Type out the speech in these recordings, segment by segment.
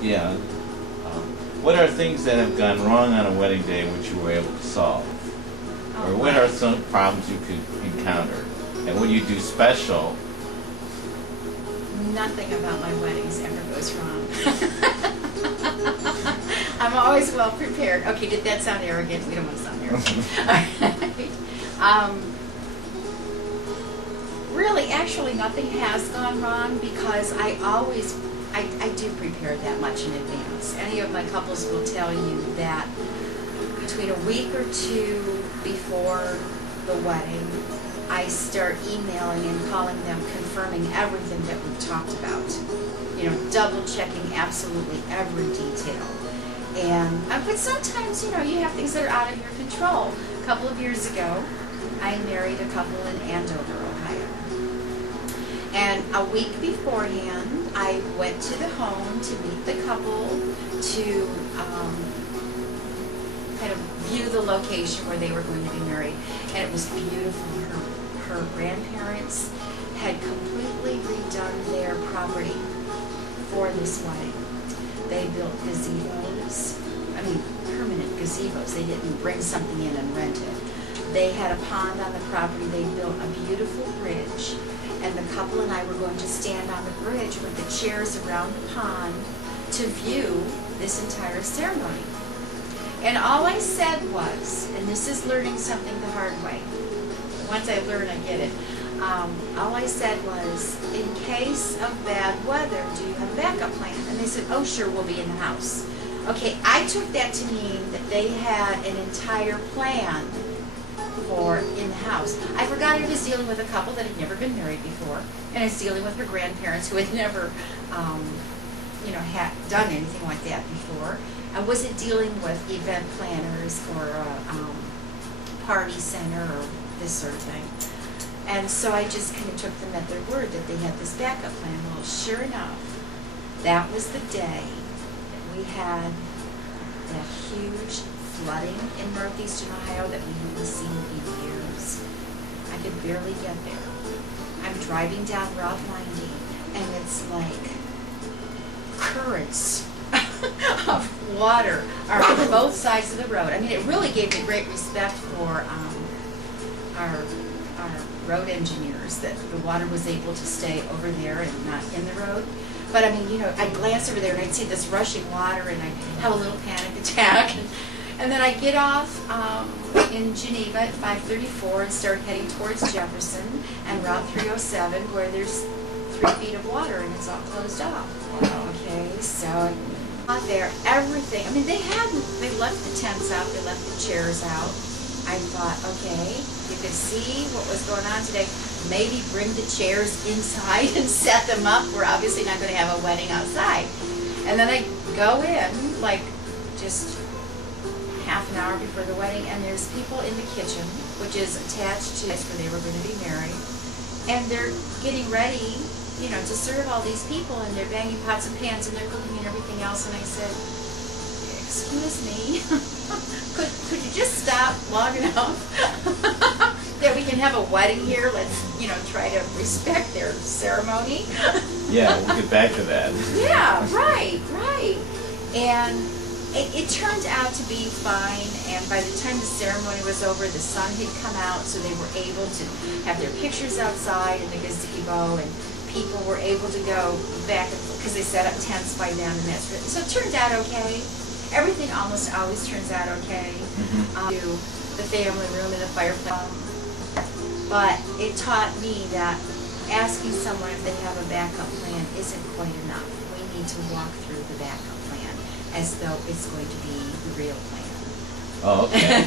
Yeah. What are things that have gone wrong on a wedding day which you were able to solve? Or what are some problems you could encounter? And what do you do special? Nothing about my weddings ever goes wrong. I'm always well prepared. Okay, did that sound arrogant? We don't want to sound arrogant. Really, actually, nothing has gone wrong because I do prepare that much in advance. Any of my couples will tell you that between a week or two before the wedding, I start emailing and calling them, confirming everything that we've talked about. You know, double checking absolutely every detail. And but sometimes, you know, you have things that are out of your control. A couple of years ago, I married a couple in Andover, Ohio. And a week beforehand, I went to the home to meet the couple to kind of view the location where they were going to be married. And it was beautiful. Her grandparents had completely redone their property for this wedding. They built gazebos, I mean permanent gazebos. They didn't bring something in and rent it. They had a pond on the property. They built a beautiful bridge. And the couple and I were going to stand on the bridge with the chairs around the pond to view this entire ceremony. And all I said was, and this is learning something the hard way. Once I learn, I get it. All I said was, in case of bad weather, do you have a backup plan? And they said, oh, sure, we'll be in the house. Okay, I took that to mean that they had an entire plan for in the house. I forgot I was dealing with a couple that had never been married before, and I was dealing with her grandparents who had never, you know, had done anything like that before. I wasn't dealing with event planners or a party center or this sort of thing. And so I just kind of took them at their word that they had this backup plan. Well, sure enough, that was the day that we had that huge flooding in northeastern Ohio that we hadn't seen in years. I could barely get there. I'm driving down Route 90, and it's like currents of water are on both sides of the road. I mean, it really gave me great respect for our road engineers, that the water was able to stay over there and not in the road. But I mean, you know, I'd glance over there and I'd see this rushing water and I'd have a little panic attack. And then I get off in Geneva at 5:34 and start heading towards Jefferson and Route 307 where there's 3 feet of water and it's all closed off. Okay, so out there, everything, I mean, they left the tents out, they left the chairs out. I thought, okay, you could see what was going on today. Maybe bring the chairs inside and set them up. We're obviously not going to have a wedding outside. And then I go in, like, just half an hour before the wedding, and there's people in the kitchen, which is attached to where they were going to be married. And they're getting ready, you know, to serve all these people, and they're banging pots and pans, and they're cooking and everything else. And I said, excuse me, could you just stop long enough that we can have a wedding here? Let's, you know, try to respect their ceremony. Yeah, we'll get back to that. Yeah, right. And it turned out to be fine, and by the time the ceremony was over, the sun had come out, so they were able to have their pictures outside in the gazebo, and people were able to go back, because they set up tents by then, and that's it. So it turned out okay. Everything almost always turns out okay. The family room and the fireplace. But it taught me that asking someone if they have a backup plan isn't quite enough. We need to walk through the backup plan as though it's going to be the real plan. Oh, okay.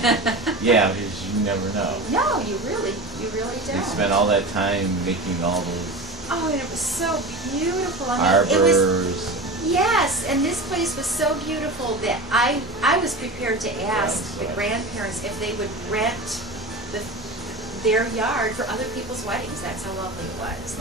Yeah, because you never know. No, you really don't. You spent all that time making all those and it was so beautiful. I mean, arbors. Yes, and this place was so beautiful that I was prepared to ask the grandparents if they would rent their yard for other people's weddings. That's how lovely it was.